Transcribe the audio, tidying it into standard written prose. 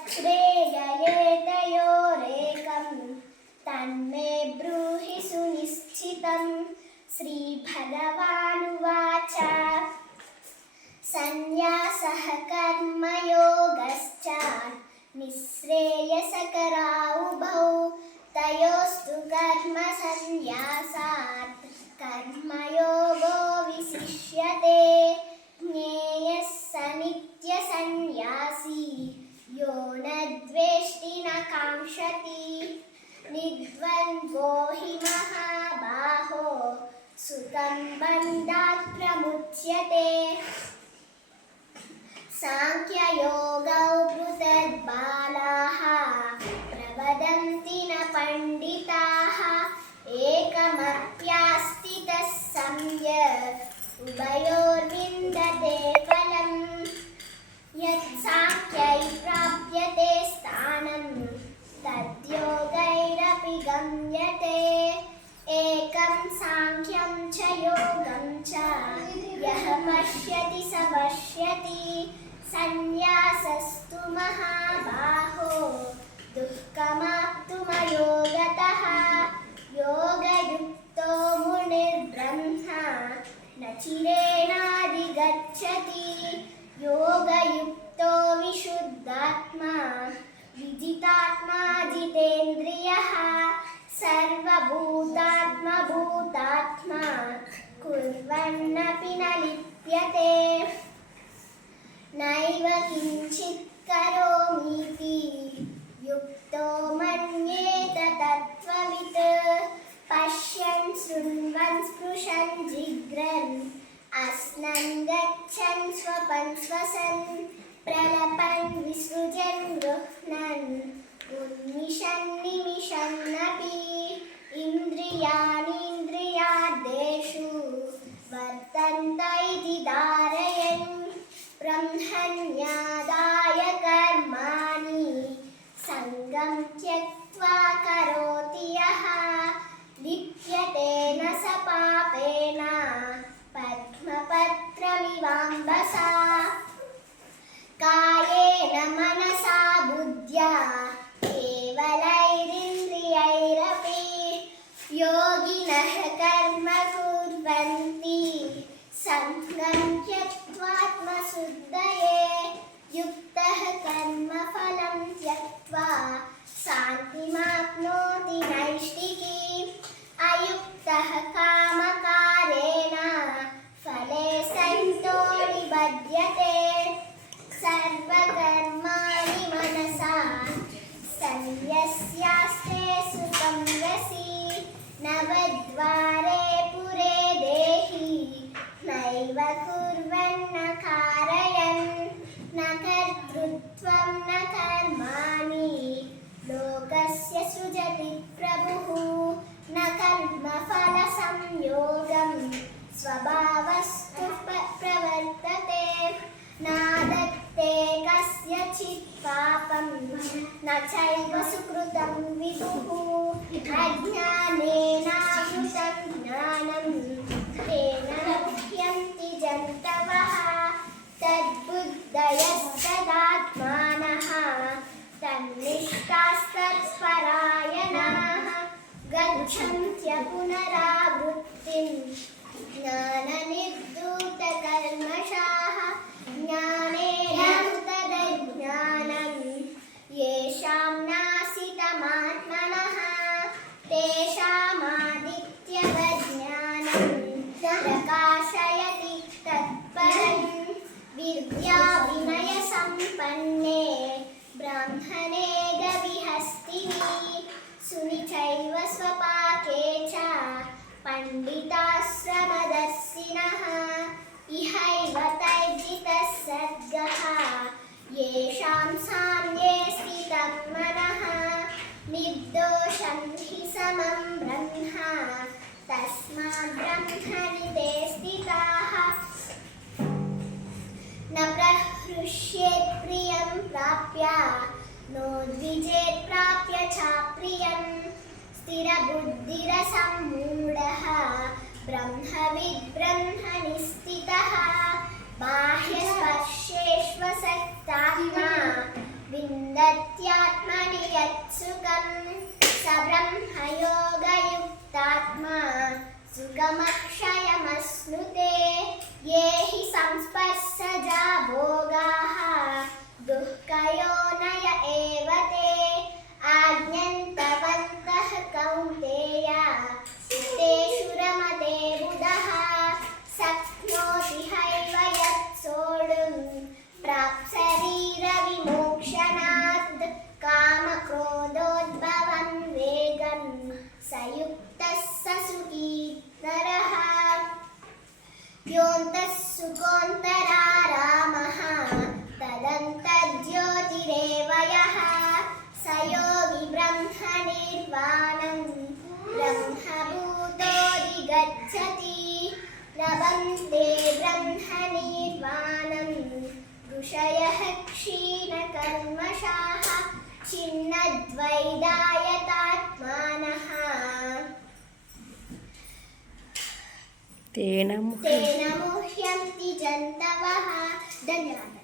तच्छ्रेययेतयोरेकं तन्मे ब्रूहि सुनिश्चितं। श्रीभगवानुवाच सन्न्यासः कर्मयोगश्च निःश्रेयसकरा उभौ तयोस्तु कर्मसन्न्यासात् कर्मयोगो विशिष्यते। ज्ञेयः स नित्यसन्न्यासी यो न द्वेष्टि न काङ्क्षति। निर्द्वन्द्वो हि महाबाहो सुखं बन्धात् प्रमुच्यते। साङ्ख्ययोगौ पृथग्बालाः प्रवदन्ति न पण्डिताः। एकमप्यास्थितः सम्यक् उभयोर्विन्दते फलम्। यत्साङ्ख्यै प्राप्यते स्थानं तद्योगैरपि गम्यते। एकं साङ्ख्यं च योगं च यः पश्यति स पश्यति। सन्न्यासस्तु महाबाहो दुःखमाप्तुमयोगतः। योगयुक्तो मुनिर्ब्रह्मा न चिरेणाधिगच्छति। योगयुक्तो विशुद्धात्मा विजितात्मा जितेन्द्रियः। सर्वभूतात्मभूतात्मा कुर्वन्नपि न लिप्यते। नैव किञ्चित् करोमीति युक्तो मन्येत तत्त्ववित्। पश्यन् शृण्वन् स्पृशन् जिघ्रन् अस्नन् गच्छन् स्वपन् श्वसन् प्रलपन् विसृजन् गृह्णन् उन्मिषन् निमिषन्नपि। इन्द्रियाणीन्द्रियार्थेषु वर्तन्त इति धारयन् ब्रह्मण्यादाय कर्माणि सङ्गं त्यक्त्वा करोति यः। लिप्यते न स पापेन पद्मपत्रमिवाम्बसा। कायेन मनसा बुद्ध्या केवलैरिन्द्रियैरपि योगिनः कर्म कुर्वन्ति सङ्गं त्यक्त्वात्मशुद्धये। युक्तः कर्मफलं त्यक्त्वा शान्तिमाप्नोति नैष्ठिकीम्। अयुक्तः कामकारेण फले सन्तो निबध्यते। सर्वकर्माणि मनसा सन्न्यस्यास्ते सुखं वसि। नवद्वारे पुरे देहि नैव कुर्वन्न कारयन्। न कर्तृत्वं न कर्माणि लोकस्य सृजति प्रभुः। न कर्मफलसंयोगं स्वभावस्तु प्रवर्तते। नादत्ते कस्यचित् पापं न चैव सुकृतं विदुः। अज्ञानेनावृतं ज्ञानं तेन मुह्यन्ति जन्तवः। तद्बुद्धयस्तदात्मानः तन्निष्ठास्तत्परायणाः गच्छन्त्य पुनरावृत्तिं ज्ञाननिर्धूतकल्मषाः। ज्ञानेन तदज्ञानं येषां नाशितमात्मनः तेषामादित्यवज्ञानं प्रकाशयति तत्परम्। विद्या विनयसम्पन्ने ब्राह्मणे गविहस्तिनि सुनिचैव स्वपाके च पण्डिताश्रमदर्शिनः। इहैव तैर्जितः सर्गः येषां साम्ये स्थितं मनः। निर्दोषं हि समं ब्रह्म तस्मात् ब्रह्मणि ते स्थिताः। न प्रहृष्येत् प्रियं प्राप्य नोद्विजेत् प्राप्य चाप्रियम्। स्थिरबुद्धिरसम्मूढः ब्रह्मविद् ब्रह्मणि स्थितः। बाह्यस्पर्शेष्वसक्तात्मा विन्द दत्यात्मनि यत्सुखं स ब्रह्मयोगयुक्तात्मा सुखमक्षयमश्नुते ये हि संस्पर्शजा भोगाः दुःखयोनय एव ते आज्ञन्तवन्तः कौन्तेय तेषु रमते बुधः शक्नोति हैव यत्सोढुं प्राक्शरीरविमोक्षणात् कामक्रोधोद्भवन् वेगन् स युक्तः स सुखी नरः योऽन्तः सुखोऽन्तरारामः तदन्तर्ज्योतिरेव यः स योगी ब्रह्मनिर्वाणं ब्रह्मभूतोऽधिगच्छति लभन्ते ब्रह्मनिर्वाणं ऋषयः क्षीणकल्मषाः छिन्नद्वैधायतात्मानः तेन मुह्यन्ति जन्तवः धन्यवादः।